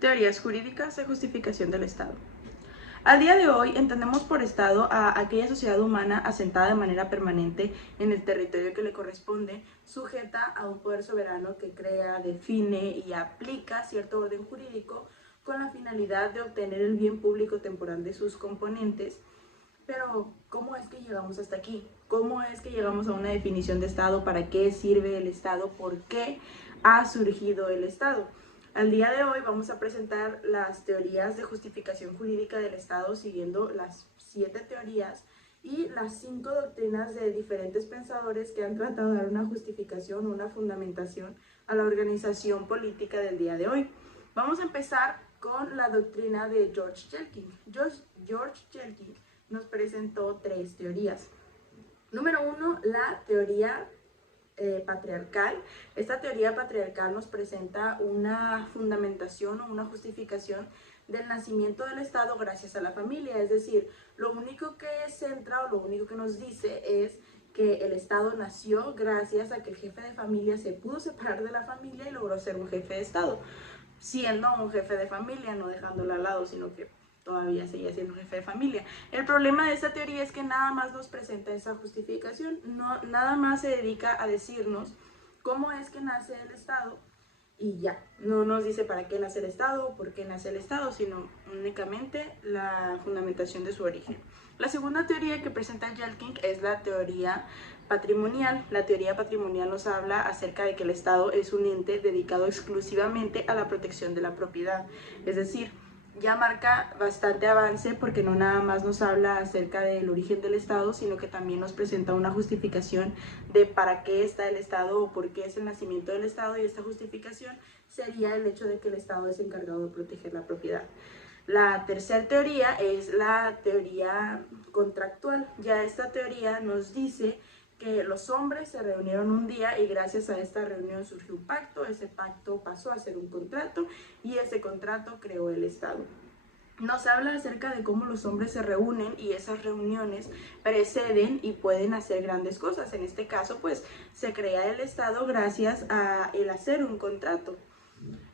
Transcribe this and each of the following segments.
Teorías jurídicas de justificación del Estado. Al día de hoy entendemos por Estado a aquella sociedad humana asentada de manera permanente en el territorio que le corresponde, sujeta a un poder soberano que crea, define y aplica cierto orden jurídico con la finalidad de obtener el bien público temporal de sus componentes. Pero, ¿cómo es que llegamos hasta aquí? ¿Cómo es que llegamos a una definición de Estado? ¿Para qué sirve el Estado? ¿Por qué ha surgido el Estado? Al día de hoy vamos a presentar las teorías de justificación jurídica del Estado siguiendo las 7 teorías y las 5 doctrinas de diferentes pensadores que han tratado de dar una justificación, una fundamentación a la organización política del día de hoy. Vamos a empezar con la doctrina de George Jelking. George Jelking nos presentó 3 teorías. Número 1, la teoría patriarcal. Esta teoría patriarcal nos presenta una fundamentación o una justificación del nacimiento del Estado gracias a la familia, es decir, lo único que centra o lo único que nos dice es que el Estado nació gracias a que el jefe de familia se pudo separar de la familia y logró ser un jefe de Estado, siendo un jefe de familia, no dejándolo al lado, sino que todavía seguía siendo jefe de familia. El problema de esta teoría es que nada más nos presenta esa justificación, nada más se dedica a decirnos cómo es que nace el Estado y ya, no nos dice para qué nace el Estado, por qué nace el Estado, sino únicamente la fundamentación de su origen. La segunda teoría que presenta Jelking es la teoría patrimonial. La teoría patrimonial nos habla acerca de que el Estado es un ente dedicado exclusivamente a la protección de la propiedad, es decir, ya marca bastante avance porque no nada más nos habla acerca del origen del Estado, sino que también nos presenta una justificación de para qué está el Estado o por qué es el nacimiento del Estado, y esta justificación sería el hecho de que el Estado es encargado de proteger la propiedad. La tercera teoría es la teoría contractual. Ya esta teoría nos dice que los hombres se reunieron un día y gracias a esta reunión surgió un pacto, ese pacto pasó a ser un contrato y ese contrato creó el Estado. Nos habla acerca de cómo los hombres se reúnen y esas reuniones preceden y pueden hacer grandes cosas. En este caso, pues, se crea el Estado gracias a el hacer un contrato.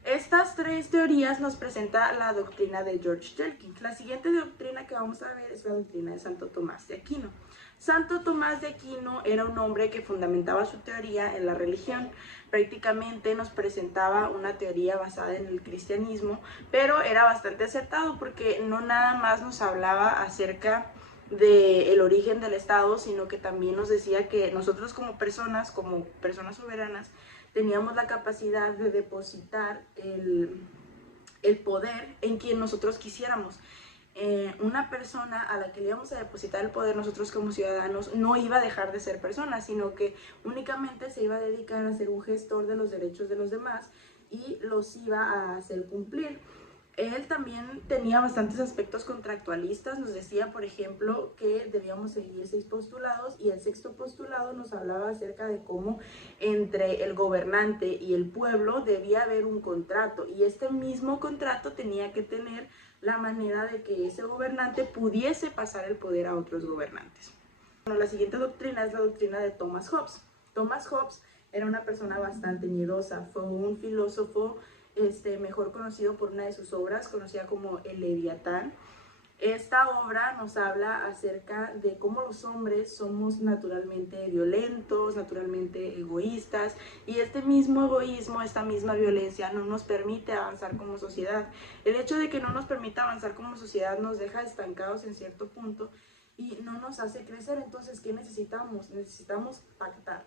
Estas 3 teorías nos presenta la doctrina de George Jelking. La siguiente doctrina que vamos a ver es la doctrina de Santo Tomás de Aquino. Santo Tomás de Aquino era un hombre que fundamentaba su teoría en la religión. Prácticamente nos presentaba una teoría basada en el cristianismo, pero era bastante acertado porque no nada más nos hablaba acerca del origen del Estado, sino que también nos decía que nosotros como personas soberanas, teníamos la capacidad de depositar el poder en quien nosotros quisiéramos. Una persona a la que le íbamos a depositar el poder nosotros como ciudadanos no iba a dejar de ser persona, sino que únicamente se iba a dedicar a ser un gestor de los derechos de los demás y los iba a hacer cumplir. Él también tenía bastantes aspectos contractualistas, nos decía, por ejemplo, que debíamos seguir 6 postulados y el sexto postulado nos hablaba acerca de cómo entre el gobernante y el pueblo debía haber un contrato y este mismo contrato tenía que tener la manera de que ese gobernante pudiese pasar el poder a otros gobernantes. Bueno, la siguiente doctrina es la doctrina de Thomas Hobbes. Thomas Hobbes era una persona bastante miedosa, fue un filósofo mejor conocido por una de sus obras, conocida como El Leviatán. Esta obra nos habla acerca de cómo los hombres somos naturalmente violentos, naturalmente egoístas, y este mismo egoísmo, esta misma violencia no nos permite avanzar como sociedad. El hecho de que no nos permita avanzar como sociedad nos deja estancados en cierto punto y no nos hace crecer. Entonces, ¿qué necesitamos? Necesitamos pactar.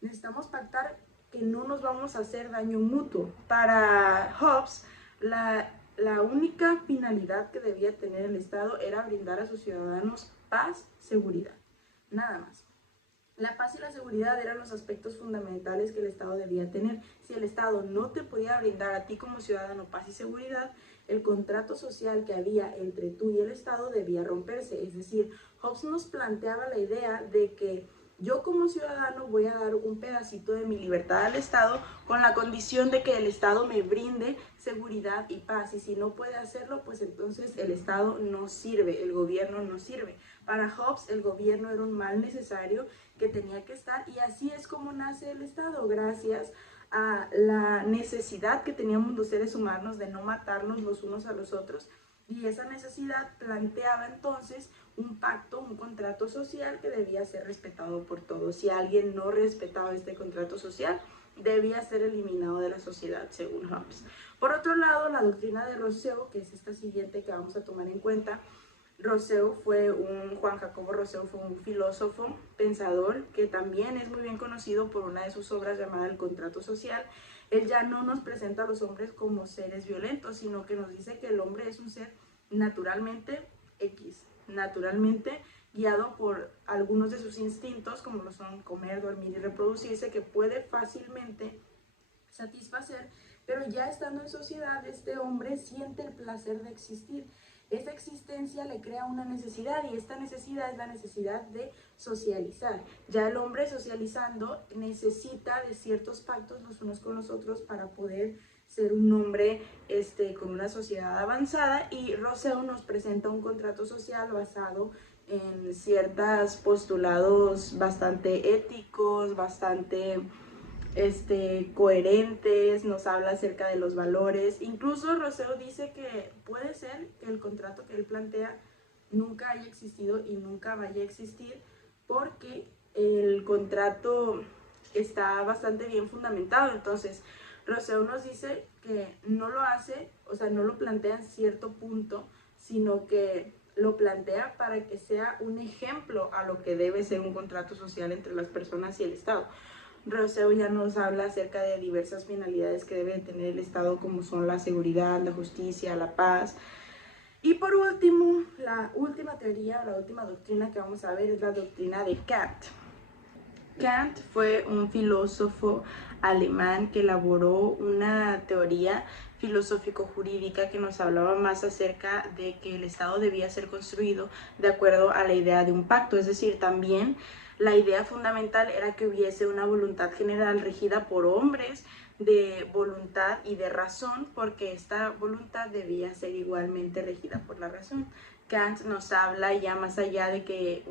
Necesitamos pactar que no nos vamos a hacer daño mutuo. Para Hobbes, la única finalidad que debía tener el Estado era brindar a sus ciudadanos paz, seguridad, nada más. La paz y la seguridad eran los aspectos fundamentales que el Estado debía tener. Si el Estado no te podía brindar a ti como ciudadano paz y seguridad, el contrato social que había entre tú y el Estado debía romperse. Es decir, Hobbes nos planteaba la idea de que yo como ciudadano voy a dar un pedacito de mi libertad al Estado con la condición de que el Estado me brinde seguridad y paz, y si no puede hacerlo, pues entonces el Estado no sirve, el gobierno no sirve. Para Hobbes el gobierno era un mal necesario que tenía que estar, y así es como nace el Estado, gracias a la necesidad que teníamos los seres humanos de no matarnos los unos a los otros, y esa necesidad planteaba entonces un pacto, un contrato social que debía ser respetado por todos. Si alguien no respetaba este contrato social, debía ser eliminado de la sociedad, según Hobbes. Por otro lado, la doctrina de Rousseau, que es esta siguiente que vamos a tomar en cuenta. Juan Jacobo Rousseau fue un filósofo, pensador, que también es muy bien conocido por una de sus obras llamada El contrato social. Él ya no nos presenta a los hombres como seres violentos, sino que nos dice que el hombre es un ser naturalmente naturalmente guiado por algunos de sus instintos, como lo son comer, dormir y reproducirse, que puede fácilmente satisfacer, pero ya estando en sociedad, este hombre siente el placer de existir. Esta existencia le crea una necesidad, y esta necesidad es la necesidad de socializar. Ya el hombre, socializando, necesita de ciertos pactos los unos con los otros para poder ser un hombre con una sociedad avanzada, y Rousseau nos presenta un contrato social basado en ciertos postulados bastante éticos, bastante coherentes, nos habla acerca de los valores. Incluso Rousseau dice que puede ser que el contrato que él plantea nunca haya existido y nunca vaya a existir, porque el contrato está bastante bien fundamentado. Entonces Rousseau nos dice que no lo hace, o sea, no lo plantea en cierto punto, sino que lo plantea para que sea un ejemplo a lo que debe ser un contrato social entre las personas y el Estado. Rousseau ya nos habla acerca de diversas finalidades que debe tener el Estado, como son la seguridad, la justicia, la paz. Y por último, la última teoría, la última doctrina que vamos a ver es la doctrina de Kant. Kant fue un filósofo alemán que elaboró una teoría filosófico-jurídica que nos hablaba más acerca de que el Estado debía ser construido de acuerdo a la idea de un pacto, es decir, también la idea fundamental era que hubiese una voluntad general regida por hombres de voluntad y de razón, porque esta voluntad debía ser igualmente regida por la razón. Kant nos habla ya más allá de que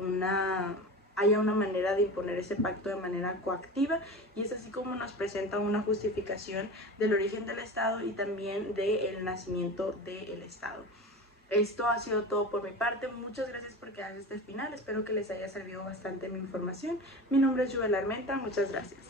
haya una manera de imponer ese pacto de manera coactiva, y es así como nos presenta una justificación del origen del Estado y también del nacimiento del Estado. Esto ha sido todo por mi parte. Muchas gracias por quedarse hasta el final. Espero que les haya servido bastante mi información. Mi nombre es Joel Armenta. Muchas gracias.